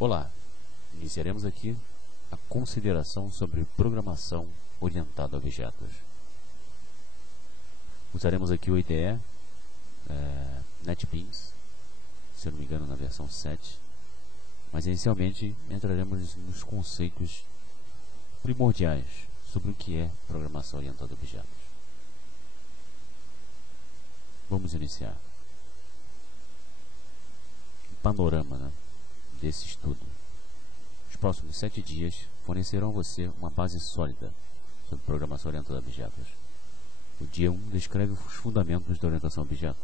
Olá, iniciaremos aqui a consideração sobre programação orientada a objetos. Usaremos aqui o IDE, NetBeans, se eu não me engano na versão 7, mas inicialmente entraremos nos conceitos primordiais sobre o que é programação orientada a objetos. Vamos iniciar. Panorama, desse estudo. Os próximos 7 dias fornecerão a você uma base sólida sobre programação orientada a objetos. O dia 1 descreve os fundamentos da orientação a objetos.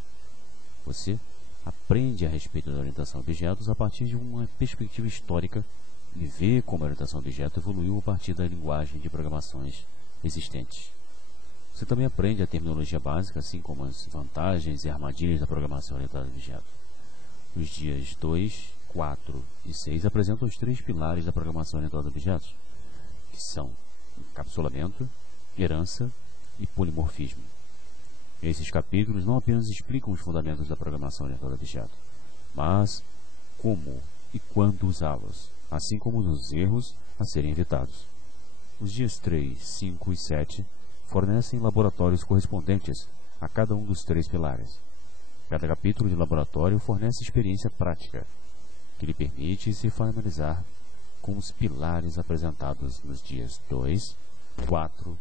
Você aprende a respeito da orientação a objetos a partir de uma perspectiva histórica e vê como a orientação a objetos evoluiu a partir da linguagem de programações existentes. Você também aprende a terminologia básica, assim como as vantagens e armadilhas da programação orientada a objetos. Os dias 2, 4 e 6 apresentam os 3 pilares da programação orientada a objetos, que são encapsulamento, herança e polimorfismo. Esses capítulos não apenas explicam os fundamentos da programação orientada a objetos, mas como e quando usá-los, assim como os erros a serem evitados. Os dias 3, 5 e 7 fornecem laboratórios correspondentes a cada um dos 3 pilares. Cada capítulo de laboratório fornece experiência prática, que lhe permite se familiarizar com os pilares apresentados nos dias 2, 4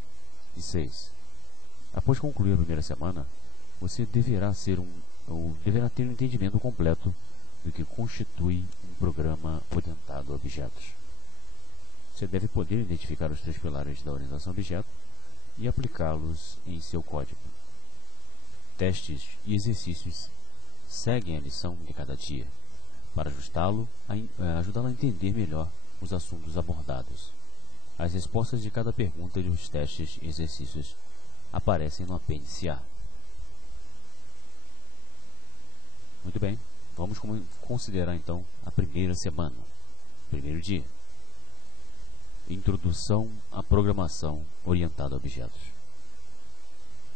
e 6. Após concluir a primeira semana, você deverá ter um entendimento completo do que constitui um programa orientado a objetos. Você deve poder identificar os 3 pilares da orientação a objetos e aplicá-los em seu código. Testes e exercícios seguem a lição de cada dia, para ajudá-lo a entender melhor os assuntos abordados. As respostas de cada pergunta e os testes e exercícios aparecem no apêndice A. Muito bem, vamos considerar então a primeira semana, primeiro dia. Introdução à programação orientada a objetos.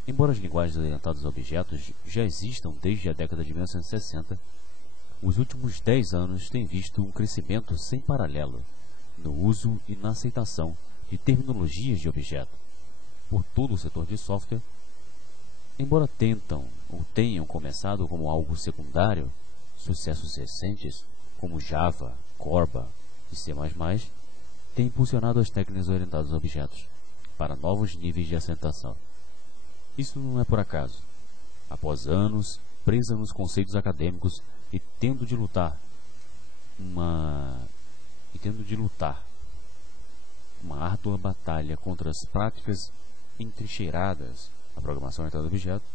Embora as linguagens orientadas a objetos já existam desde a década de 1960, os últimos 10 anos têm visto um crescimento sem paralelo no uso e na aceitação de terminologias de objeto por todo o setor de software. Embora tenham começado como algo secundário, sucessos recentes como Java, Corba e C++ têm impulsionado as técnicas orientadas a objetos para novos níveis de aceitação. Isso não é por acaso. Após anos presa nos conceitos acadêmicos e tendo de lutar uma árdua batalha contra as práticas entrincheiradas, a programação orientada a objetos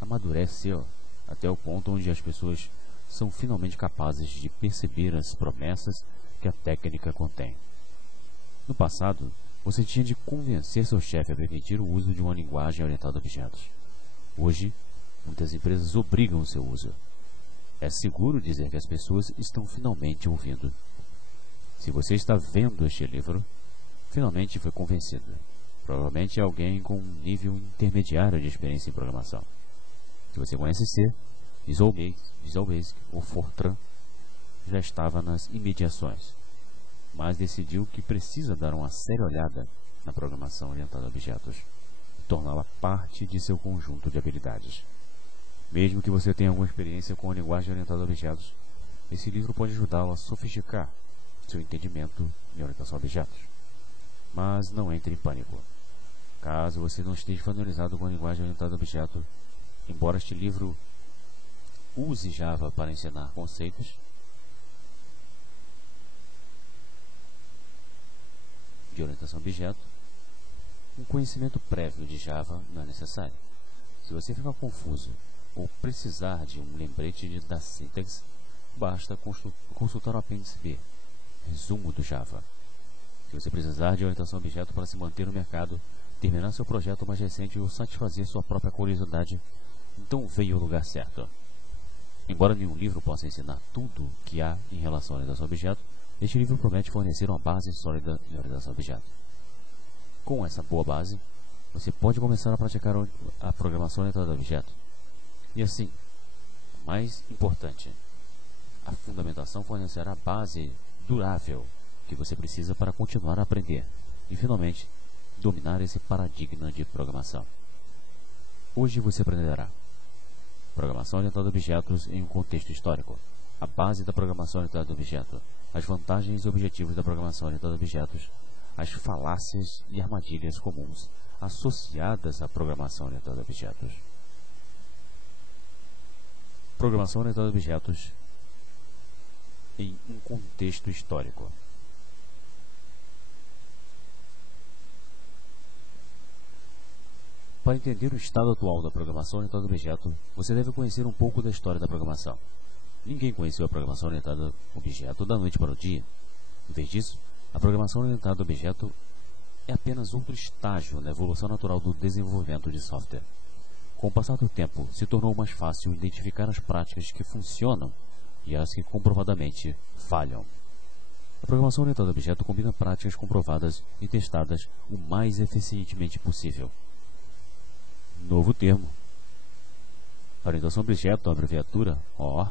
amadureceu até o ponto onde as pessoas são finalmente capazes de perceber as promessas que a técnica contém. No passado, você tinha de convencer seu chefe a permitir o uso de uma linguagem orientada a objetos. Hoje, muitas empresas obrigam o seu uso. É seguro dizer que as pessoas estão finalmente ouvindo. Se você está vendo este livro, finalmente foi convencido. Provavelmente é alguém com um nível intermediário de experiência em programação. Se você conhece C, Visual Basic ou Fortran, já estava nas imediações, mas decidiu que precisa dar uma séria olhada na programação orientada a objetos e torná-la parte de seu conjunto de habilidades. Mesmo que você tenha alguma experiência com a linguagem orientada a objetos, esse livro pode ajudá-lo a sofisticar seu entendimento em orientação a objetos. Mas não entre em pânico. Caso você não esteja familiarizado com a linguagem orientada a objetos, embora este livro use Java para ensinar conceitos, de orientação a objeto, um conhecimento prévio de Java não é necessário. Se você ficar confuso ou precisar de um lembrete da sintaxe, basta consultar o apêndice B, resumo do Java. Se você precisar de orientação a objeto para se manter no mercado, terminar seu projeto mais recente ou satisfazer sua própria curiosidade, então veio ao lugar certo. Embora nenhum livro possa ensinar tudo que há em relação à orientação a objeto, este livro promete fornecer uma base sólida em orientação a objeto. Com essa boa base, você pode começar a praticar a programação orientada a objeto. E assim, mais importante, a fundamentação fornecerá a base durável que você precisa para continuar a aprender e, finalmente, dominar esse paradigma de programação. Hoje você aprenderá programação orientada a objetos em um contexto histórico, a base da programação orientada a objeto, as vantagens e objetivos da programação orientada a objetos, as falácias e armadilhas comuns associadas à programação orientada a objetos. Programação orientada a objetos em um contexto histórico. Para entender o estado atual da programação orientada a objeto, você deve conhecer um pouco da história da programação. Ninguém conheceu a programação orientada a objeto da noite para o dia. Em vez disso, a programação orientada a objeto é apenas outro estágio na evolução natural do desenvolvimento de software. Com o passar do tempo, se tornou mais fácil identificar as práticas que funcionam e as que comprovadamente falham. A programação orientada a objeto combina práticas comprovadas e testadas o mais eficientemente possível. Novo termo. Orientação a objeto, a abreviatura OO,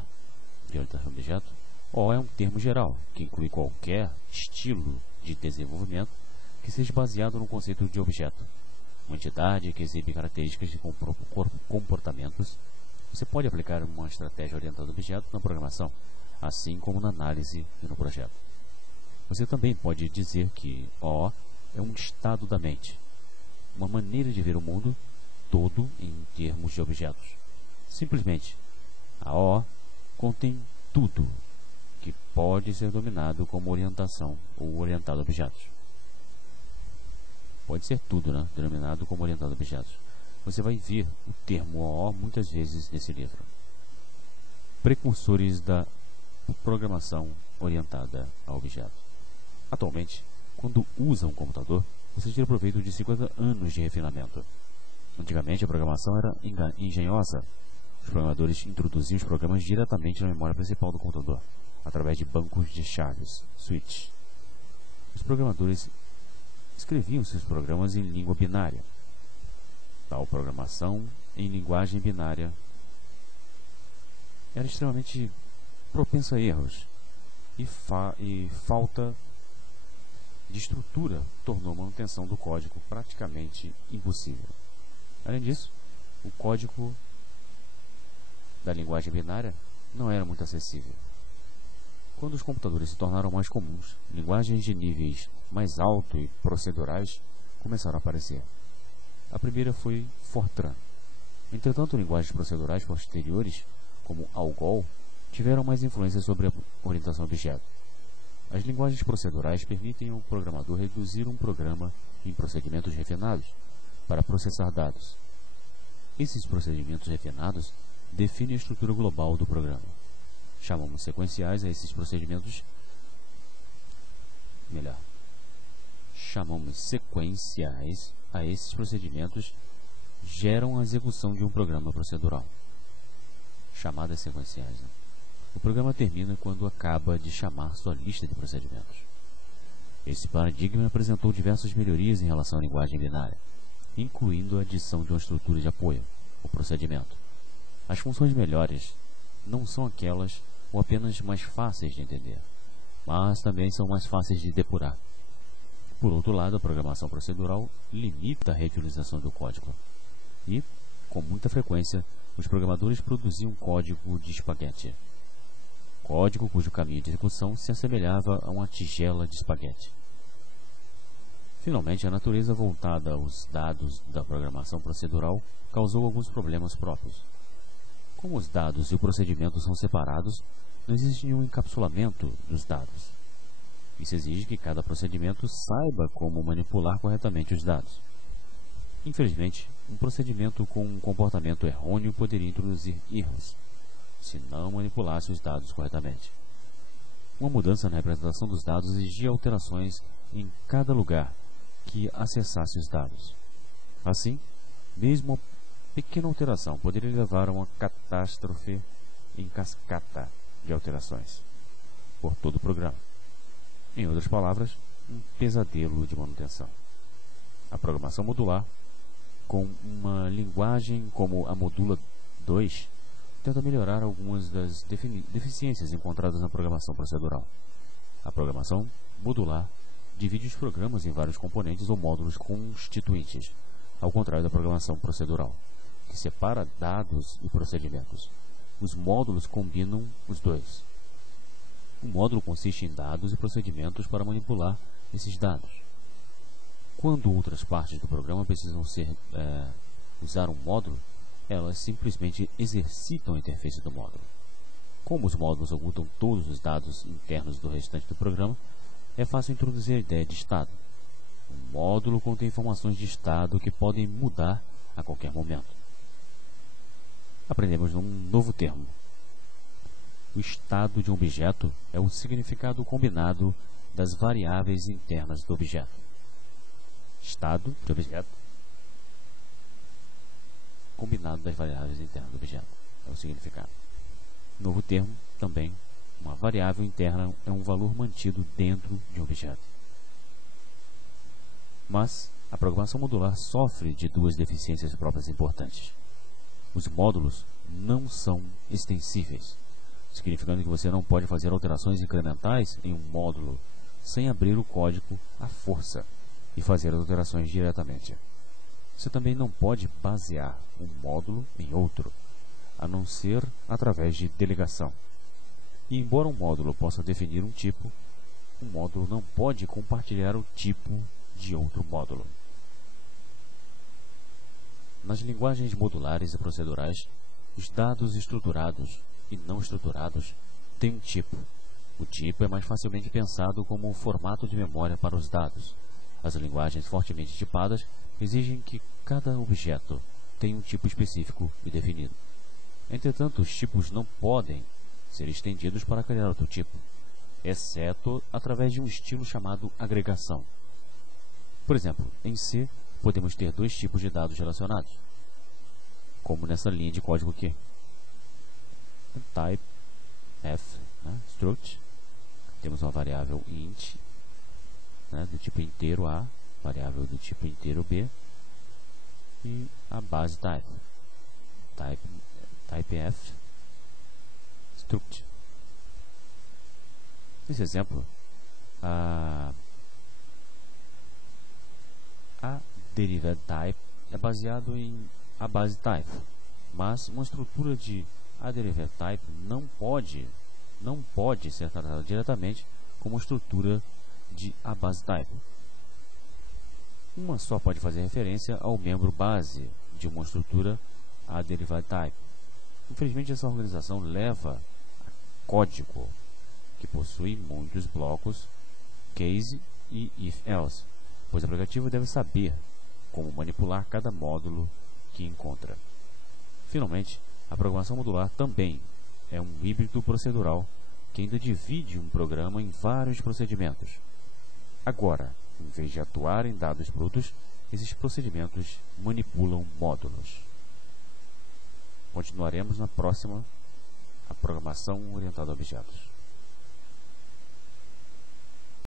de orientação a objeto. OO é um termo geral, que inclui qualquer estilo de desenvolvimento que seja baseado no conceito de objeto. Uma entidade que exibe características de comportamentos. Você pode aplicar uma estratégia orientada a objeto na programação, assim como na análise e no projeto. Você também pode dizer que OO é um estado da mente, uma maneira de ver o mundo todo em termos de objetos. Simplesmente, a OO contém tudo que pode ser dominado como orientação ou orientado a objetos. Pode ser tudo, né? Denominado como orientado a objetos. Você vai ver o termo OO muitas vezes nesse livro. Precursores da programação orientada a objetos. Atualmente, quando usa um computador, você tira proveito de 50 anos de refinamento. Antigamente, a programação era engenhosa. Os programadores introduziam os programas diretamente na memória principal do computador, através de bancos de chaves, switch. Os programadores escreviam seus programas em língua binária. Tal programação em linguagem binária era extremamente propensa a erros e falta de estrutura tornou a manutenção do código praticamente impossível. Além disso, o código da linguagem binária não era muito acessível. Quando os computadores se tornaram mais comuns, linguagens de níveis mais altos e procedurais começaram a aparecer. A primeira foi Fortran. Entretanto, linguagens procedurais posteriores, como ALGOL, tiveram mais influência sobre a orientação a objeto. As linguagens procedurais permitem ao programador reduzir um programa em procedimentos refinados para processar dados. Esses procedimentos refinados definem a estrutura global do programa. Chamamos sequenciais a esses procedimentos. Chamamos sequenciais a esses procedimentos geram a execução de um programa procedural. Chamadas sequenciais. O programa termina quando acaba de chamar sua lista de procedimentos. Esse paradigma apresentou diversas melhorias em relação à linguagem binária, incluindo a adição de uma estrutura de apoio, o procedimento. As funções melhores não são aquelas ou apenas mais fáceis de entender, mas também são mais fáceis de depurar. Por outro lado, a programação procedural limita a reutilização do código. E, com muita frequência, os programadores produziam código de espaguete. Código cujo caminho de execução se assemelhava a uma tigela de espaguete. Finalmente, a natureza voltada aos dados da programação procedural causou alguns problemas próprios. Como os dados e o procedimento são separados, não existe nenhum encapsulamento dos dados. Isso exige que cada procedimento saiba como manipular corretamente os dados. Infelizmente, um procedimento com um comportamento errôneo poderia introduzir erros, se não manipulasse os dados corretamente. Uma mudança na representação dos dados exigia alterações em cada lugar que acessasse os dados. Assim, mesmo uma pequena alteração poderia levar a uma catástrofe em cascata de alterações por todo o programa. Em outras palavras, um pesadelo de manutenção. A programação modular, com uma linguagem como a Modula 2, tenta melhorar algumas das deficiências encontradas na programação procedural. A programação modular divide os programas em vários componentes ou módulos constituintes, ao contrário da programação procedural, que separa dados e procedimentos. Os módulos combinam os dois. O módulo consiste em dados e procedimentos para manipular esses dados. Quando outras partes do programa precisam usar um módulo, elas simplesmente exercitam a interface do módulo. Como os módulos ocultam todos os dados internos do restante do programa, é fácil introduzir a ideia de estado. Um módulo contém informações de estado que podem mudar a qualquer momento. Aprendemos um novo termo. O estado de um objeto é o significado combinado das variáveis internas do objeto. Estado de objeto combinado das variáveis internas do objeto é o significado. Novo termo, também, uma variável interna é um valor mantido dentro de um objeto. Mas a programação modular sofre de duas deficiências próprias importantes. Os módulos não são extensíveis, significando que você não pode fazer alterações incrementais em um módulo sem abrir o código à força e fazer as alterações diretamente. Você também não pode basear um módulo em outro, a não ser através de delegação. E embora um módulo possa definir um tipo, um módulo não pode compartilhar o tipo de outro módulo. Nas linguagens modulares e procedurais, os dados estruturados e não estruturados têm um tipo. O tipo é mais facilmente pensado como um formato de memória para os dados. As linguagens fortemente tipadas exigem que cada objeto tenha um tipo específico e definido. Entretanto, os tipos não podem ser estendidos para criar outro tipo, exceto através de um estilo chamado agregação. Por exemplo, em C, podemos ter dois tipos de dados relacionados, como nessa linha de código aqui. Type F, struct, temos uma variável int, do tipo inteiro A, variável do tipo inteiro B, e a base type F, struct. Nesse exemplo, a derivative type é baseado em a base type, mas uma estrutura de a derivative type não pode ser tratada diretamente como estrutura de a base type. Uma só pode fazer referência ao membro base de uma estrutura a derivative type. Infelizmente, essa organização leva a código que possui muitos blocos case e if-else, pois o aplicativo deve saber como manipular cada módulo que encontra. Finalmente, a programação modular também é um híbrido procedural que ainda divide um programa em vários procedimentos. Agora, em vez de atuar em dados brutos, esses procedimentos manipulam módulos. Continuaremos na próxima, a programação orientada a objetos.